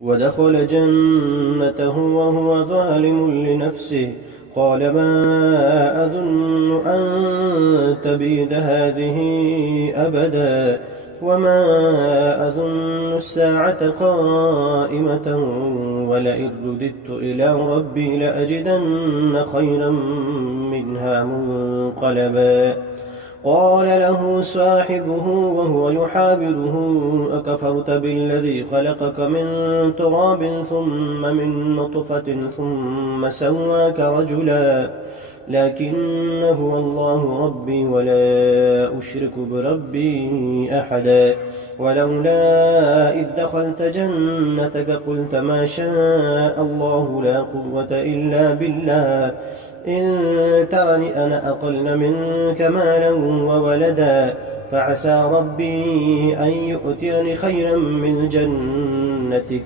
ودخل جنته وهو ظالم لنفسه قال ما أظن أن تبيد هذه أبدا وما أظن الساعة قائمة ولئن رددت إلى ربي لأجدن خيرا منها منقلبا قال له صاحبه وهو يحاوره أكفرت بالذي خلقك من تراب ثم من نطفة ثم سواك رجلا لكن هو الله ربي ولا أشرك بربي أحدا ولولا إذ دخلت جنتك قلت ما شاء الله لا قوة إلا بالله إن ترني أنا أقل منك مالا وولدا فعسى ربي أن يؤتيني خيرا من جنتك